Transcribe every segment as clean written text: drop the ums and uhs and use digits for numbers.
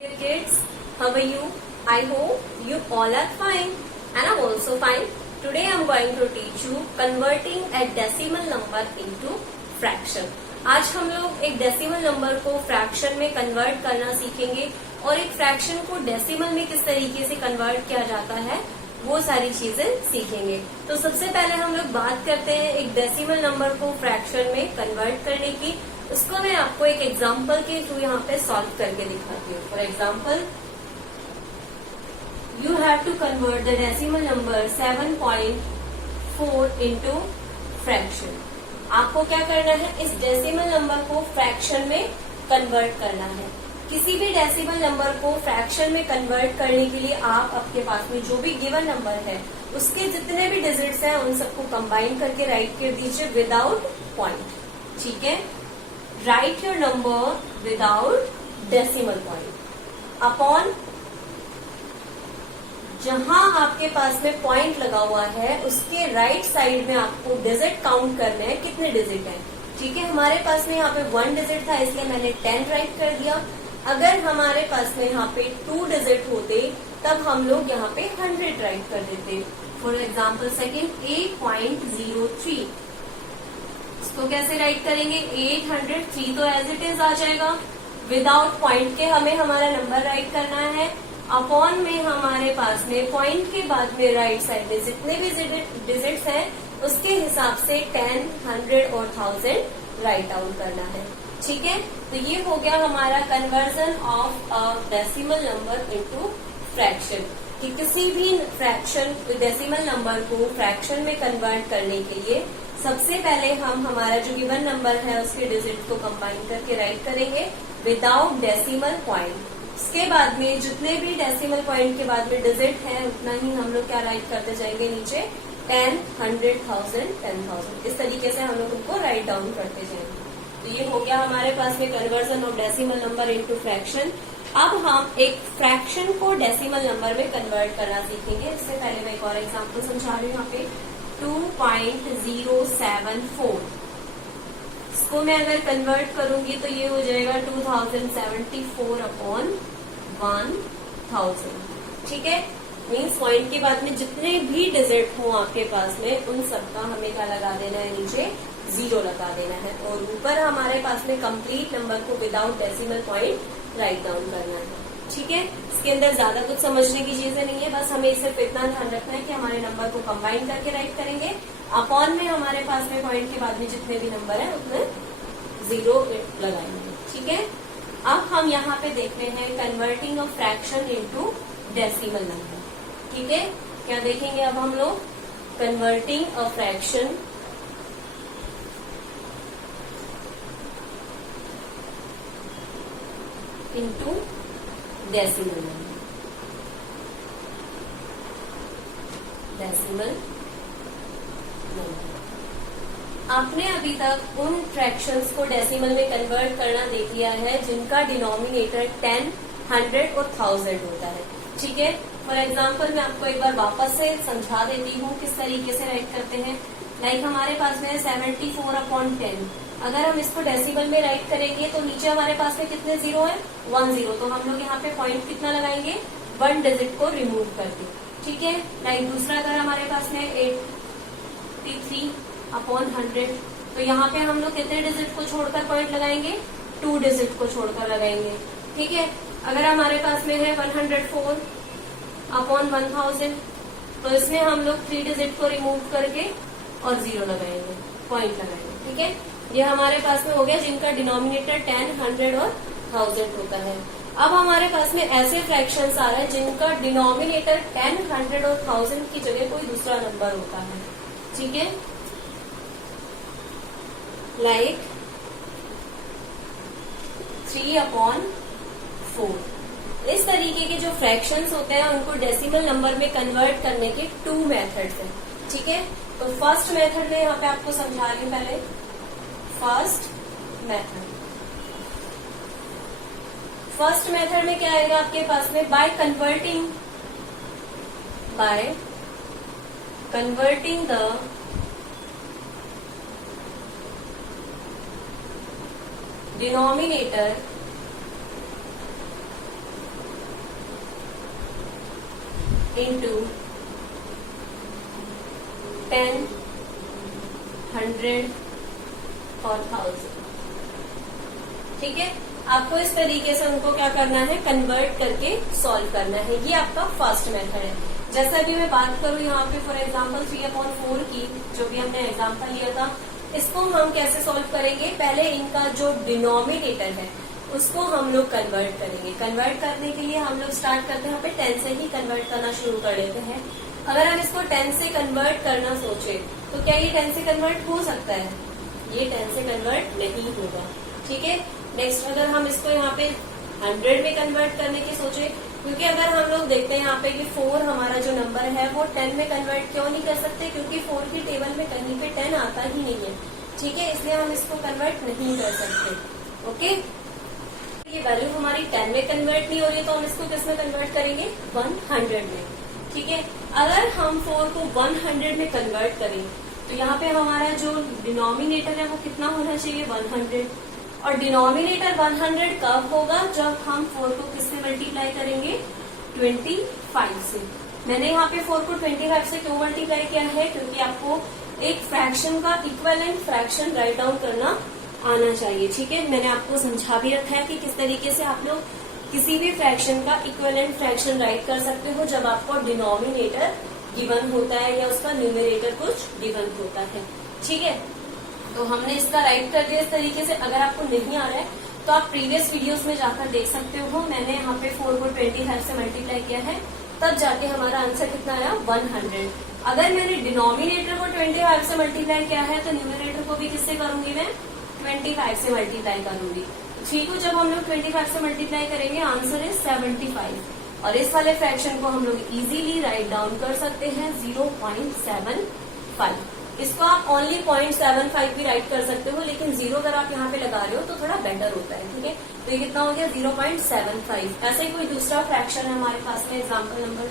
Dear kids, how are you? I hope you all are fine and I'm also fine. Today I am going to teach you converting a decimal number into fraction. आज हम लोग एक decimal number को fraction में convert करना सीखेंगे और एक फ्रैक्शन को डेसिमल में किस तरीके से कन्वर्ट किया जाता है वो सारी चीजें सीखेंगे। तो सबसे पहले हम लोग बात करते हैं एक डेसिमल नंबर को फ्रैक्शन में कन्वर्ट करने की। उसको मैं आपको एक एग्जांपल के थ्रू यहाँ पे सॉल्व करके दिखाती हूँ। For example, you have to convert the decimal number 7.4 into fraction. आपको क्या करना है, इस डेसिमल नंबर को फ्रैक्शन में कन्वर्ट करना है। किसी भी डेसिमल नंबर को फ्रैक्शन में कन्वर्ट करने के लिए आप आपके पास में जो भी गिवन नंबर है उसके जितने भी डिजिट्स हैं उन सबको कंबाइन करके राइट कर दीजिए विदाउट पॉइंट। ठीक है, right your number without decimal point upon जहां आपके पास में पॉइंट लगा हुआ है उसके राइट साइड में आपको डिजिट काउंट करने हैं, कितने डिजिट हैं। ठीक है, हमारे पास में यहाँ पे 1 डिजिट था इसलिए मैंने 10 राइट कर दिया। अगर हमारे पास में यहाँ पे 2 डिजिट होते तब हम लोग यहाँ पे 100 राइट कर देते। फॉर एग्जाम्पल सेकेंड 8.03, इसको कैसे राइट करेंगे, 803 तो एज इट इज आ जाएगा। विदाउट पॉइंट के हमें हमारा नंबर राइट करना है। अपॉन में हमारे पास में पॉइंट के बाद में राइट साइड में जितने भी डिजिट्स हैं उसके हिसाब से 10, 100 और 1000 राइट डाउन करना है। ठीक है, तो ये हो गया हमारा conversion of a decimal number into fraction. कि किसी भी फ्रैक्शन डेसिमल नंबर को फ्रैक्शन में कन्वर्ट करने के लिए सबसे पहले हम हमारा जो गिवन नंबर है उसके डिजिट को कंबाइन करके राइट करेंगे विदाउट डेसिमल पॉइंट। उसके बाद में जितने भी डेसिमल पॉइंट के बाद में डिजिट है उतना ही हम लोग क्या राइट करते जाएंगे नीचे 10, 100, 1000, 10,000 इस तरीके से हम लोग उनको राइट डाउन करते जाएंगे। तो ये हो गया हमारे पास में conversion of decimal number into fraction. अब हम एक फ्रैक्शन को डेसिमल नंबर में कन्वर्ट करना सीखेंगे। इससे पहले मैं एक और एग्जाम्पल समझा रही हूँ। यहाँ पे 2.074 इसको मैं अगर कन्वर्ट करूंगी तो ये हो जाएगा 2074 अपॉन 1000। ठीक है, मीन्स पॉइंट के बाद में जितने भी डिजिट हो आपके पास में उन सबका हमें क्या लगा देना है, नीचे 0 लगा देना है और ऊपर हमारे पास में कंप्लीट नंबर को without decimal point write down करना है। ठीक है, इसके अंदर ज्यादा कुछ समझने की चीजें नहीं है, बस हमें सिर्फ इतना ध्यान रखना है कि हमारे नंबर को कंबाइन करके राइट करेंगे। अपॉन में हमारे पास में पॉइंट के बाद में जितने भी नंबर है उसमें 0 लगाएंगे। ठीक है, अब हम यहाँ पे देखते हैं converting a fraction into decimal number. ठीक है, क्या देखेंगे अब हम लोग, converting a fraction into decimal number. Decimal number आपने अभी तक उन फ्रैक्शंस को डेसिमल में कन्वर्ट करना देख लिया है जिनका डिनोमिनेटर 10, 100 और 1000 होता है। ठीक है, फॉर एग्जाम्पल मैं आपको एक बार वापस से समझा देती हूँ किस तरीके से राइट करते हैं। लाइक हमारे पास में 74 अपॉन 10, अगर हम इसको डेसिमल में राइट करेंगे तो नीचे हमारे पास में कितने 0 है, 1 0। तो हम लोग यहाँ पे पॉइंट कितना लगाएंगे, 1 डिजिट को रिमूव करके। ठीक है, लाइक दूसरा अगर हमारे पास में 83 अपॉन 100, तो यहाँ पे हम लोग कितने डिजिट को छोड़कर पॉइंट लगाएंगे, 2 डिजिट को छोड़कर लगाएंगे। ठीक है, अगर हमारे पास में है 104 अपॉन 1000, तो इसमें हम लोग 3 डिजिट को रिमूव करके और 0 लगाएंगे, पॉइंट लगाएंगे। ठीक है, ये हमारे पास में हो गया जिनका डिनोमिनेटर 10, 100 और 1000 होता है। अब हमारे पास में ऐसे फ्रैक्शंस आ रहे हैं जिनका डिनोमिनेटर 10, 100 और 1000 की जगह कोई दूसरा नंबर होता है। ठीक है, लाइक 3/4। इस तरीके के जो फ्रैक्शंस होते हैं उनको डेसिमल नंबर में कन्वर्ट करने के 2 मेथड्स हैं। ठीक है, तो फर्स्ट मेथड में यहाँ पे आपको समझा रही हूँ। पहले फर्स्ट मेथड में क्या आएगा आपके पास में, by converting the denominator into 10, 100 और 1000। ठीक है, आपको इस तरीके से उनको क्या करना है, कन्वर्ट करके सॉल्व करना है। ये आपका फर्स्ट मेथड है। जैसा भी मैं बात करूं यहाँ पे फॉर एग्जांपल 3/4 की, जो भी हमने एग्जांपल लिया था, इसको हम कैसे सॉल्व करेंगे, पहले इनका जो डिनोमिनेटर है उसको हम लोग कन्वर्ट करेंगे। कन्वर्ट करने के लिए हम लोग स्टार्ट करते हैं यहाँ पे 10 से ही कन्वर्ट करना शुरू कर देते हैं। अगर हम इसको 10 से कन्वर्ट करना सोचे तो क्या ये 10 से कन्वर्ट हो सकता है? ये 10 से कन्वर्ट नहीं होगा। ठीक है, नेक्स्ट अगर हम इसको यहाँ पे 100 में कन्वर्ट करने की सोचे, क्योंकि अगर हम लोग देखते हैं यहाँ पे कि 4 हमारा जो नंबर है वो 10 में कन्वर्ट क्यों नहीं कर सकते, क्योंकि 4 की टेबल में कहीं पे 10 आता ही नहीं है। ठीक है, इसलिए हम इसको कन्वर्ट नहीं कर सकते। ओके, ये वैल्यू हमारी 10 में कन्वर्ट नहीं हो रही तो हम इसको किस में कन्वर्ट करेंगे, 100 में। ठीक है, अगर हम 4 को 100 में कन्वर्ट करें तो यहाँ पे हमारा जो डिनोमिनेटर है वो कितना होना चाहिए, 100। और डिनोमिनेटर 100 कब होगा, जब हम 4 को किससे मल्टीप्लाई करेंगे, 25 से। मैंने यहाँ पे 4 को 25 से क्यों मल्टीप्लाई किया है, क्योंकि आपको एक फ्रैक्शन का इक्विवेलेंट फ्रैक्शन राइट डाउन करना आना चाहिए। ठीक है, मैंने आपको समझा भी रखा है कि किस तरीके से आप लोग किसी भी फ्रैक्शन का इक्विवेलेंट फ्रैक्शन राइट कर सकते हो जब आपको डिनोमिनेटर गिवन होता है या उसका न्यूमरेटर कुछ गिवन होता है। ठीक है, तो हमने इसका राइट कर दिया इस तरीके से। अगर आपको नहीं आ रहा है तो आप प्रीवियस वीडियोस में जाकर देख सकते हो। मैंने यहाँ पे 4 को 25 से मल्टीप्लाई किया है, तब जाके हमारा आंसर कितना आया, 100। अगर मैंने डिनोमिनेटर को 25 से मल्टीप्लाई किया है तो न्यूमरेटर को भी किससे करूंगी, मैं 25 से मल्टीप्लाई करूंगी। 3 को जब हम लोग 25 से मल्टीप्लाई करेंगे आंसर है 75। और इस वाले फ्रैक्शन को हम लोग इजीली राइट डाउन कर सकते हैं 0.75। इसको आप ओनली 0.75 भी राइट कर सकते हो, लेकिन 0 अगर आप यहाँ पे लगा रहे हो तो थोड़ा बेटर होता है। ठीक है, तो ये कितना हो गया, 0.75। ऐसे ही कोई दूसरा फ्रैक्शन है हमारे पास में, एग्जाम्पल नंबर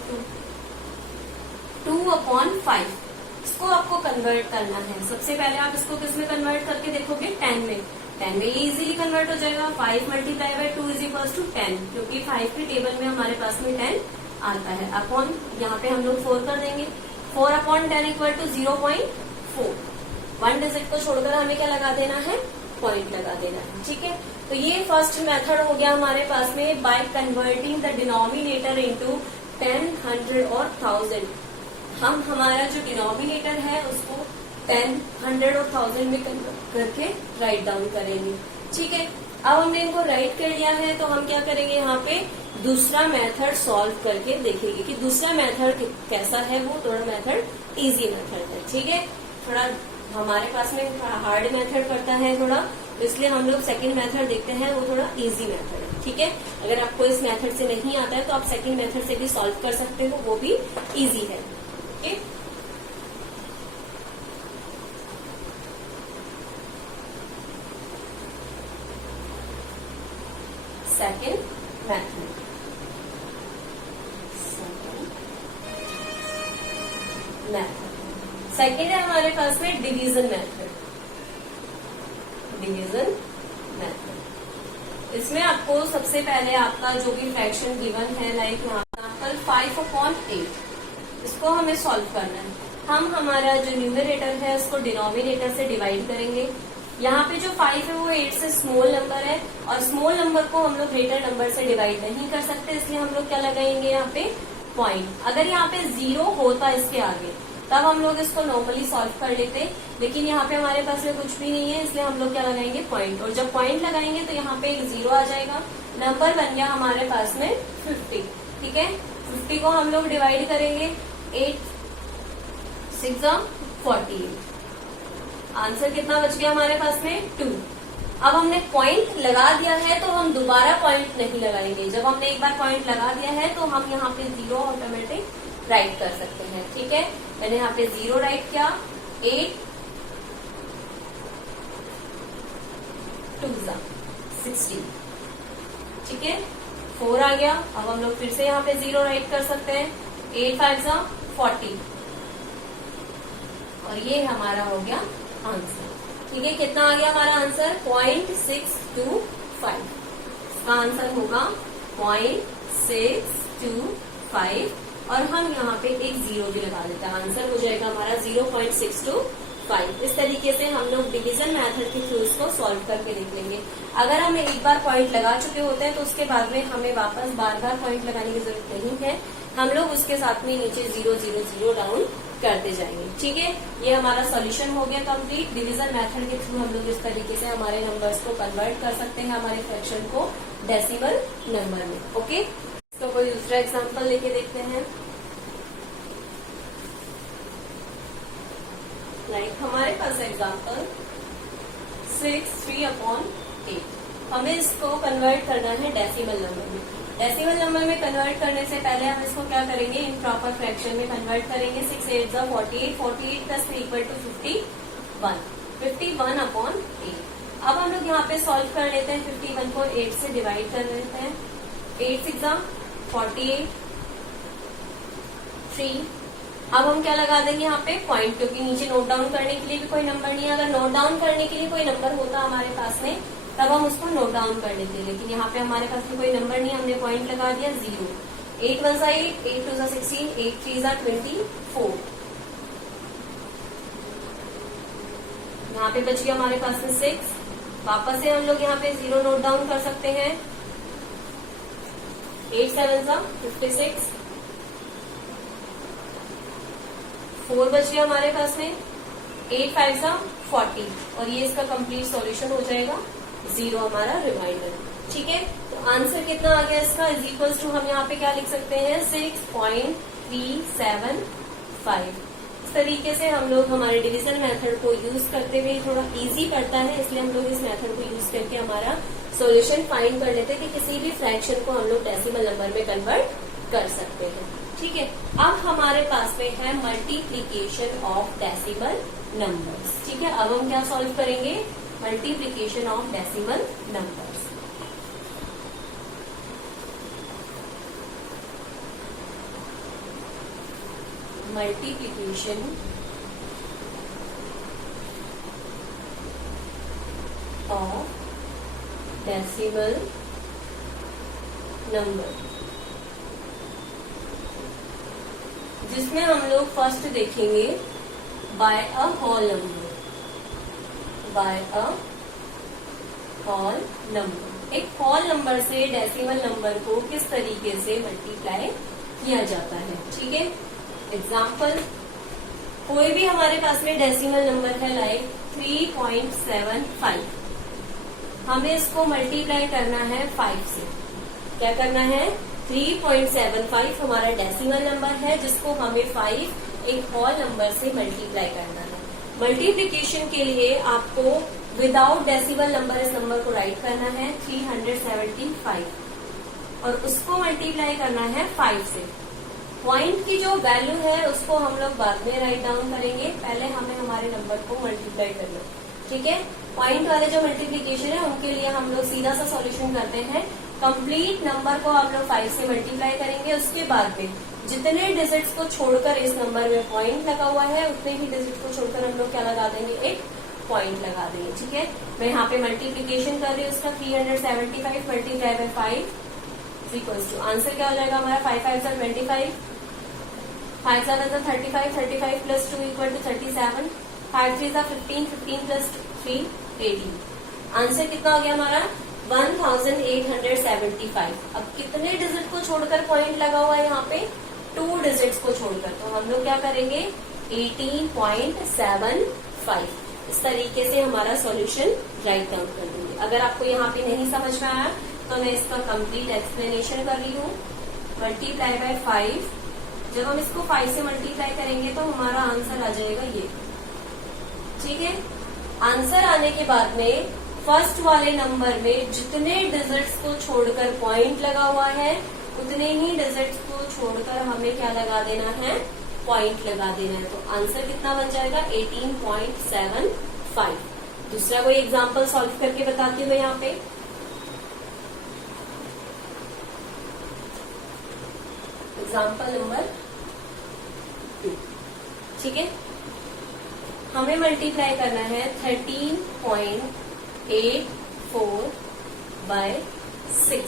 2/5। इसको आपको कन्वर्ट करना है। सबसे पहले आप इसको किस में कन्वर्ट करके देखोगे, 10 में। 10 में ये इजीली कन्वर्ट हो जाएगा। 5 multiply by 2 is equal to 10, क्योंकि 5 की टेबल में हमारे पास में 10 आता है। अपॉन यहाँ पे हम लोग 4 कर देंगे। 4/10 इक्वल टू 0.4। 1 डिजिट को छोड़कर हमें क्या लगा देना है, पॉइंट लगा देना है। ठीक है, तो ये फर्स्ट मेथड हो गया हमारे पास में, by converting the denominator into 10, 100 और 1000। हम हमारा जो डिनोमिनेटर है उसको 10, 100 और 1000 में कन्वर्ट करके राइट डाउन करेंगे। ठीक है, अब हमने इनको राइट कर लिया है तो हम क्या करेंगे, यहाँ पे दूसरा मेथड सॉल्व करके देखेंगे कि दूसरा मेथड कैसा है। वो थोड़ा मेथड इजी मेथड है। ठीक है, थोड़ा हमारे पास में हार्ड मेथड पड़ता है थोड़ा, इसलिए हम लोग सेकंड मेथड देखते हैं, वो थोड़ा इजी मेथड है। ठीक है, अगर आपको इस मेथड से नहीं आता है तो आप सेकंड मेथड से भी सॉल्व कर सकते हो, वो भी इजी है। ओके, सेकंड मेथड, सेकंड है हमारे पास में डिवीजन मेथड। डिवीजन मेथड, इसमें आपको सबसे पहले आपका जो भी फ्रैक्शन गिवन है, लाइक यहाँ एग्जाम्पल 5/8, इसको हमें सॉल्व करना है। हम हमारा जो न्यूमरेटर है उसको डिनोमिनेटर से डिवाइड करेंगे। यहाँ पे जो 5 है वो 8 से स्मॉल नंबर है, और स्मॉल नंबर को हम लोग ग्रेटर नंबर से डिवाइड नहीं कर सकते, इसलिए हम लोग क्या लगाएंगे यहाँ पे, पॉइंट। अगर यहाँ पे 0 होता इसके आगे तब हम लोग इसको नॉर्मली सॉल्व कर लेते, लेकिन यहाँ पे हमारे पास में कुछ भी नहीं है, इसलिए हम लोग क्या लगाएंगे, पॉइंट। और जब पॉइंट लगाएंगे तो यहाँ पे एक 0 आ जाएगा, नंबर बन गया हमारे पास में 50। ठीक है, 50 को हम लोग डिवाइड करेंगे, 8 6 48। आंसर कितना बच गया हमारे पास में, 2। अब हमने पॉइंट लगा दिया है तो हम दोबारा पॉइंट नहीं लगाएंगे। जब हमने एक बार पॉइंट लगा दिया है तो हम यहाँ पे 0 ऑटोमेटिक राइट कर सकते हैं। ठीक है, मैंने यहाँ पे 0 राइट किया, 8 2 16। ठीक है, 4 आ गया। अब हम लोग फिर से यहाँ पे 0 राइट कर सकते हैं, 8 5 40, और ये हमारा हो गया आंसर। ठीक है, कितना आ गया हमारा आंसर, 0.625। इसका आंसर होगा 0.625 और हम यहाँ पे एक 0 भी लगा देते हैं। आंसर हो जाएगा हमारा 0.625। इस तरीके से हम लोग डिवीजन मेथड के थ्रू इसको सॉल्व करके देख लेंगे। अगर हमें एक बार पॉइंट लगा चुके होते हैं तो उसके बाद में हमें वापस बार बार पॉइंट लगाने की जरूरत नहीं है, हम लोग उसके साथ में नीचे 0 0 0 डाउन करते जाएंगे। ठीक है, ये हमारा सॉल्यूशन हो गया कंप्लीट। डिवीजन मेथड के थ्रू हम लोग इस तरीके से हमारे नंबर्स को कन्वर्ट कर सकते हैं, हमारे फ्रैक्शन को डेसिमल नंबर में। ओके, तो कोई दूसरा एग्जांपल लेके देखते हैं। हमारे पास एग्जांपल 6 3/8। हमें इसको कन्वर्ट करना है डेसिमल नंबर में। डेसिमल नंबर में कन्वर्ट करने से पहले हम इसको क्या करेंगे, इम्प्रॉपर फ्रैक्शन में कन्वर्ट करेंगे। 6 8 48, 48 + 3 = 51, 51/8। अब हम लोग यहाँ पे सॉल्व कर लेते हैं। 51 को 8 से डिवाइड कर लेते हैं। 8 6 48, 3। अब हम क्या लगा देंगे यहाँ पे पॉइंट, क्योंकि नीचे नोट डाउन करने के लिए भी कोई नंबर नहीं है। अगर नोट डाउन करने के लिए कोई नंबर होता हमारे पास में तब हम उसको नोट डाउन कर लेते, लेकिन यहाँ पे हमारे पास में कोई नंबर नहीं, हमने पॉइंट लगा दिया 0। 8 1 8, 8 2 16, 8 3 24। यहाँ पे बच गया हमारे पास में 6। वापस से हम लोग यहाँ पे 0 नोट डाउन कर सकते हैं। 8 7 56, 4 बच गया हमारे पास में। 8 5 40, और ये इसका कंप्लीट सॉल्यूशन हो जाएगा 0 हमारा रिमाइंडर। ठीक है, तो आंसर कितना आ गया इसका, = हम यहाँ पे क्या लिख सकते हैं 6.375। इस तरीके से हम लोग हमारे डिवीजन मेथड को यूज करते हुए, थोड़ा इजी पड़ता है इसलिए हम लोग इस मेथड को यूज करके हमारा सॉल्यूशन फाइंड कर लेते हैं कि किसी भी फ्रैक्शन को हम लोग डेसिमल नंबर में कन्वर्ट कर सकते हैं। ठीक है, अब हमारे पास में है मल्टीप्लीकेशन ऑफ डेसिमल नंबर्स। ठीक है, अब हम क्या सॉल्व करेंगे, multiplication of decimal numbers. Multiplication of decimal number, जिसमें हम लोग फर्स्ट देखेंगे by a whole number. By a whole number, एक होल नंबर से डेसिमल नंबर को किस तरीके से मल्टीप्लाई किया जाता है। ठीक है, एग्जाम्पल, कोई भी हमारे पास में डेसिमल नंबर है लाइक 3.75। हमें इसको मल्टीप्लाई करना है 5 से। क्या करना है, 3.75 हमारा डेसिमल नंबर है जिसको हमें 5 एक होल नंबर से मल्टीप्लाई करना है। मल्टीप्लीकेशन के लिए आपको विदाउट डेसिमल नंबर इस नंबर को राइट करना है 375, और उसको मल्टीप्लाई करना है 5 से। पॉइंट की जो वैल्यू है उसको हम लोग बाद में राइट डाउन करेंगे, पहले हमें हमारे नंबर को मल्टीप्लाई करना। ठीक है, पॉइंट वाले जो मल्टीप्लीकेशन है उनके लिए हम लोग सीधा सा सॉल्यूशन करते हैं। कंप्लीट नंबर को हम लोग 5 से मल्टीप्लाई करेंगे, उसके बाद में जितने डिजिट्स को छोड़कर इस नंबर में पॉइंट लगा हुआ है उतने ही डिजिट को छोड़कर हम लोग क्या लगा देंगे, एक पॉइंट लगा देंगे। ठीक है, मैं यहाँ पे मल्टीप्लीकेशन कर रही हूँ उसका 375 multiply by 5 equals to, answer क्या हो जाएगा हमारा 5 5 25, 5 7 35, 35 + 2 = 37, 5 3 15, 15 + 3 18। आंसर कितना हो गया हमारा 1875। अब कितने डिजिट को छोड़कर पॉइंट लगा हुआ है यहाँ पे, 2 डिजिट्स को छोड़कर, तो हम लोग क्या करेंगे 18.75। इस तरीके से हमारा सॉल्यूशन राइट डाउन कर देंगे। अगर आपको यहाँ पे नहीं समझ में आया तो मैं इसका कंप्लीट एक्सप्लेनेशन कर रही हूँ। मल्टीप्लाई बाय 5, जब हम इसको 5 से मल्टीप्लाई करेंगे तो हमारा आंसर आ जाएगा ये। ठीक है, आंसर आने के बाद में फर्स्ट वाले नंबर में जितने डिजिट्स को छोड़कर पॉइंट लगा हुआ है उतने ही डिजिट्स को छोड़कर हमें क्या लगा देना है, पॉइंट लगा देना है। तो आंसर कितना बन जाएगा 18.75। दूसरा कोई एग्जांपल सॉल्व करके बताती हूँ यहाँ पे। Example number 2। ठीक है, हमें मल्टीप्लाई करना है 13.84 बाय 6।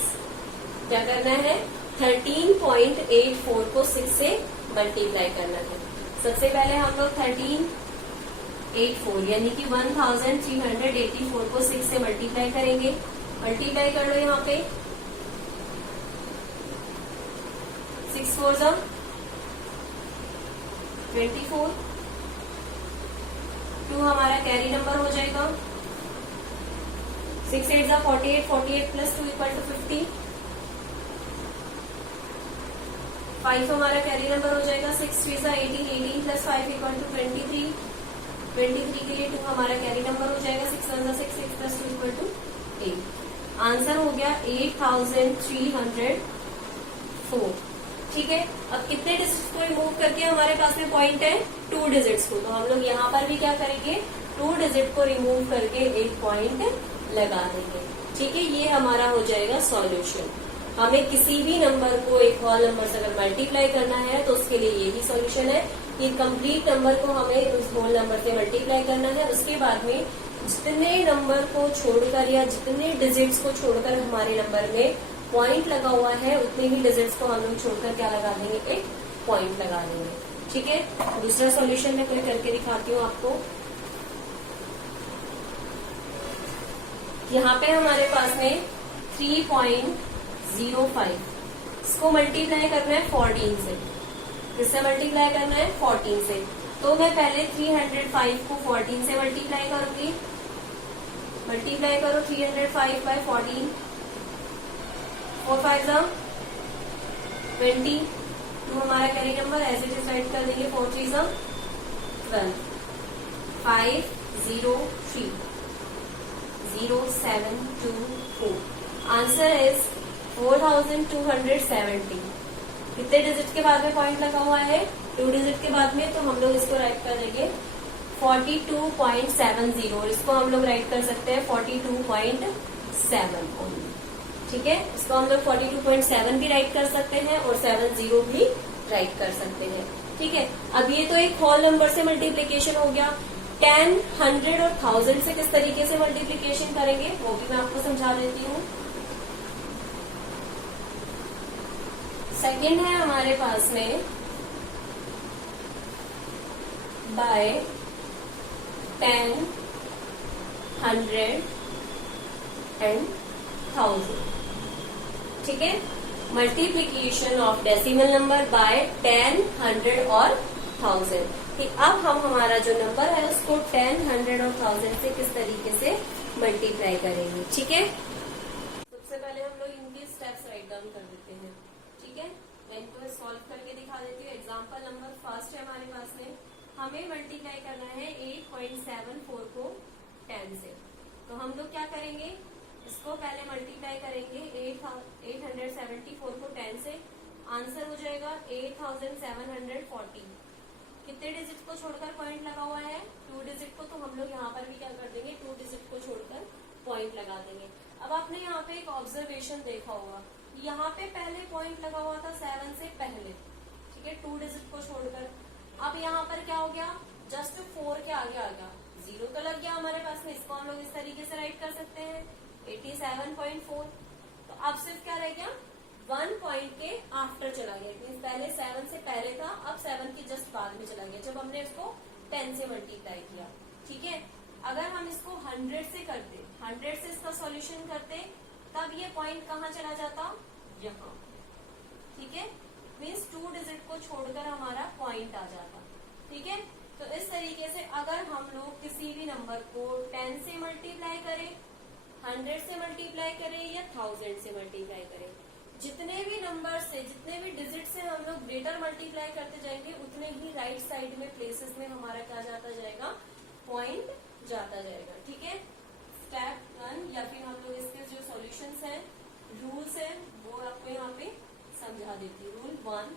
क्या करना है 13.84 को 6 से मल्टीप्लाई करना है। सबसे पहले हम लोग 13.84 यानी कि 1384 को 6 से मल्टीप्लाई करेंगे। मल्टीप्लाई कर लो यहाँ पे, 6 4 जा 24, 2 हमारा कैरी नंबर हो जाएगा, 6 8 जा 48, 48 प्लस 2 इक्वल टू 50, 5 हमारा कैरी नंबर हो जाएगा, 6 3 जा 18, 18 प्लस 5 इक्वल टू 23, 23 के लिए 2 हमारा कैरी नंबर हो जाएगा, 6 1 जा 6, 6 प्लस 2 इक्वल टू 8। आंसर हो गया 8304। ठीक है, अब कितने डिजिट्स को रिमूव करके हमारे पास में पॉइंट है 2 डिजिट्स को, तो हम लोग यहाँ पर भी क्या करेंगे 2 डिजिट को रिमूव करके एक पॉइंट लगा देंगे। ठीक है, ये हमारा हो जाएगा सॉल्यूशन। हमें किसी भी नंबर को एक होल नंबर से अगर मल्टीप्लाई करना है तो उसके लिए यही सॉल्यूशन है कि कंप्लीट नंबर को हमें उस होल नंबर से मल्टीप्लाई करना है। उसके बाद में जितने नंबर को छोड़कर या जितने डिजिट्स को छोड़कर हमारे नंबर में पॉइंट लगा हुआ है उतने ही डिजिट्स को हम लोग छोड़कर क्या लगा देंगे, एक पॉइंट लगा देंगे। ठीक है, दूसरा सॉल्यूशन मैं कोई करके दिखाती हूँ आपको। यहाँ पे हमारे पास में 3.05, इसको मल्टीप्लाई करना है 14 से। किससे मल्टीप्लाई करना है 14 से, तो मैं पहले 305 को 14 से मल्टीप्लाई करूंगी। मल्टीप्लाई करो 305 बाय 14, 4 5 जा 20, 2 हमारा carry number as it is write कर देंगे, 4 3 जा 12, 5 0 3 0 7 2 4। Answer is 4270। कितने डिजिट के बाद में पॉइंट लगा हुआ है 2 डिजिट के बाद में, तो हम लोग इसको राइट कर देंगे 42.70। इसको हम लोग राइट कर सकते हैं 42.7 ओनली। ठीक है, इसको हम लोग 42.7 भी राइट कर सकते हैं और 70 भी राइट कर सकते हैं। ठीक है, अब ये तो एक होल नंबर से मल्टीप्लीकेशन हो गया। 10, 100 और 1000 से किस तरीके से मल्टीप्लीकेशन करेंगे वो भी मैं आपको समझा देती हूँ। सेकेंड है हमारे पास में बाय 10, 100 एंड 1000। ठीक है, multiplication of decimal number bye 10, 100 और 1000। ठीक, अब हम हमारा जो नंबर है उसको 10, 100 और 1000 से किस तरीके से मल्टीप्लाई करेंगे। ठीक है, सबसे पहले हम लोग इनके स्टेप्स राइट डाउन कर देते हैं। ठीक है, मैं इनको सॉल्व करके दिखा देती हूँ। एग्जाम्पल नंबर फर्स्ट है हमारे पास में, हमें मल्टीप्लाई करना है 8.74 को 10 से। तो हम लोग क्या करेंगे, इसको पहले मल्टीप्लाई करेंगे 874 को 10 से। आंसर हो जाएगा 8740। कितने डिजिट को छोड़कर पॉइंट लगा हुआ है 2 डिजिट को, तो हम लोग यहाँ पर भी क्या कर देंगे 2 डिजिट को छोड़कर पॉइंट लगा देंगे। अब आपने यहाँ पे एक ऑब्जर्वेशन देखा होगा, यहाँ पे पहले पॉइंट लगा हुआ था 7 से पहले। ठीक है, 2 डिजिट को छोड़कर। अब यहाँ पर क्या हो गया, जस्ट 4 के आगे आ गया, 0 तो लग गया हमारे पास में। इसको हम लोग इस तरीके से राइट कर सकते हैं 87.4। तो अब सिर्फ क्या रह गया 1 पॉइंट के आफ्टर चला गया, मीन्स पहले 7 से पहले था, अब 7 के जस्ट बाद में चला गया जब हमने इसको 10 से मल्टीप्लाई किया। ठीक है, अगर हम इसको 100 से करते, 100 से इसका सॉल्यूशन करते, तब ये पॉइंट कहाँ चला जाता, यहाँ। ठीक है, मीन्स 2 डिजिट को छोड़कर हमारा पॉइंट आ जाता। ठीक है, तो इस तरीके से अगर हम लोग किसी भी नंबर को 10 से मल्टीप्लाई करें, 100 से मल्टीप्लाई करें या 1000 से मल्टीप्लाई करें, जितने भी नंबर से, जितने भी डिजिट से हम लोग ग्रेटर मल्टीप्लाई करते जाएंगे उतने ही राइट साइड में प्लेसेस में हमारा क्या जाता जाएगा, पॉइंट जाता जाएगा। ठीक है, स्टेप 1 या फिर हम लोग इसके जो सॉल्यूशंस हैं, रूल्स हैं, वो आपको यहाँ पे समझा देती हूँ। Rule 1,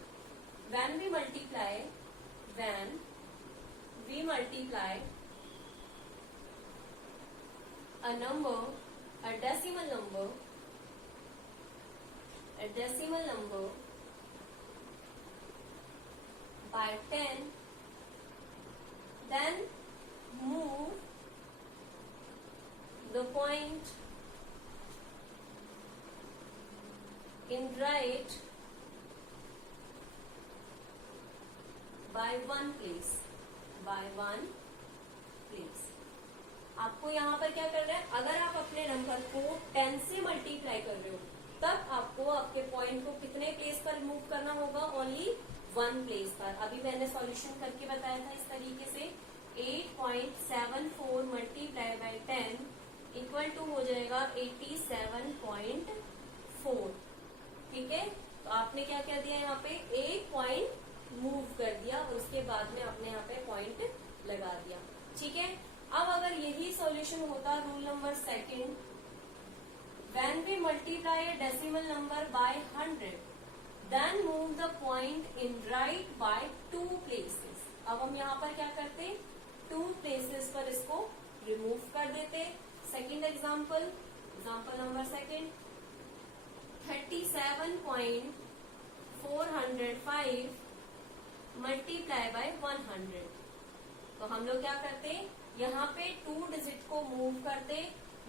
when we multiply a number, a decimal number by 10, then move the point in right by 1 place, by 1 place. आपको यहाँ पर क्या करना है, अगर आप अपने नंबर को 10 से मल्टीप्लाई कर रहे हो तब आपको आपके पॉइंट को कितने प्लेस पर मूव करना होगा, ओनली 1 प्लेस पर। अभी मैंने सॉल्यूशन करके बताया था इस तरीके से 8.74 मल्टीप्लाई बाय 10 इक्वल टू हो जाएगा 87.4। ठीक है, तो आपने क्या कर दिया, यहाँ पे एक पॉइंट मूव कर दिया और उसके बाद में आपने यहाँ पे पॉइंट लगा दिया। ठीक है, अब अगर यही सॉल्यूशन होता rule number second, when we multiply a decimal number by 100 then move the point in right by 2 places. अब हम यहाँ पर क्या करते, 2 प्लेसेस पर इसको रिमूव कर देते। Second example number second, 37.405 multiply by 100। तो हम लोग क्या करते, यहाँ पे 2 डिजिट को मूव करते,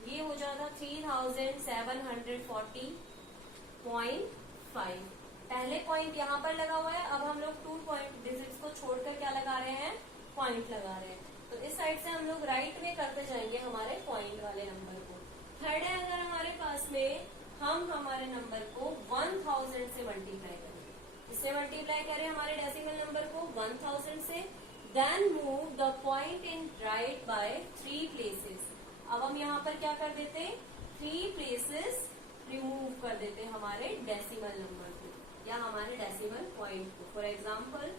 ये हो जाता 3740.5। पहले पॉइंट यहाँ पर लगा हुआ है, अब हम लोग 2 डिजिट्स को छोड़कर क्या लगा रहे हैं, पॉइंट लगा रहे हैं। तो इस साइड से हम लोग राइट में करते जाएंगे हमारे पॉइंट वाले नंबर को। थर्ड है, अगर हमारे पास में हम हमारे नंबर को 1000 से मल्टीप्लाई करें, इससे मल्टीप्लाई करें हमारे डेसिमल नंबर को 1000 से, then move the point in right by 3 places. अब हम यहाँ पर क्या कर देते, 3 प्लेसेस रिमूव कर देते हमारे डेसिमल नंबर को या हमारे डेसिमल पॉइंट को। For example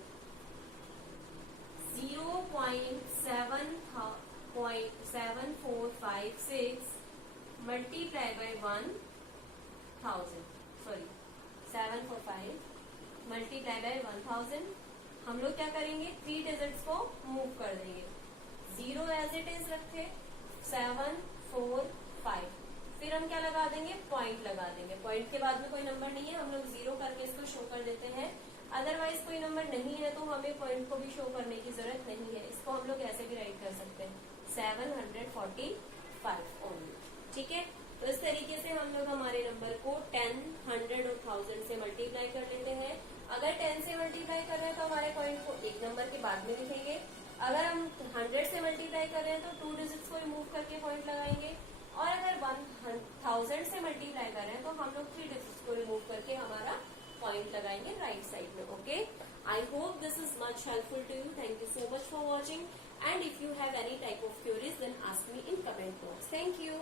0.7456 multiply by 745 multiply by 1000। हम लोग क्या करेंगे, 3 डिजिट्स को मूव कर देंगे, 0 एज इट इज रखे, 7 4 5, फिर हम क्या लगा देंगे, पॉइंट लगा देंगे। पॉइंट के बाद में कोई नंबर नहीं है, हम लोग 0 करके इसको शो कर देते हैं। अदरवाइज कोई नंबर नहीं है तो हमें पॉइंट को भी शो करने की जरूरत नहीं है, इसको हम लोग ऐसे भी राइट कर सकते हैं 745 ओनली। ठीक है, तो इस तरीके से हम लोग हमारे नंबर को 10, 100 और 1000 से मल्टीप्लाई कर लेते हैं। अगर 10 से मल्टीप्लाई कर रहे हैं तो हमारे पॉइंट को एक नंबर के बाद में लिखेंगे। अगर हम 100 से मल्टीप्लाई कर रहे हैं तो 2 डिजिट्स को रिमूव करके पॉइंट लगाएंगे। और अगर 1000 से मल्टीप्लाई कर रहे हैं तो हम लोग 3 डिजिट्स को रिमूव करके हमारा पॉइंट लगाएंगे राइट साइड में। Okay, I hope this is much helpful to you. Thank you so much for watching, and if you have any type of queries then ask me in comment box. Thank you.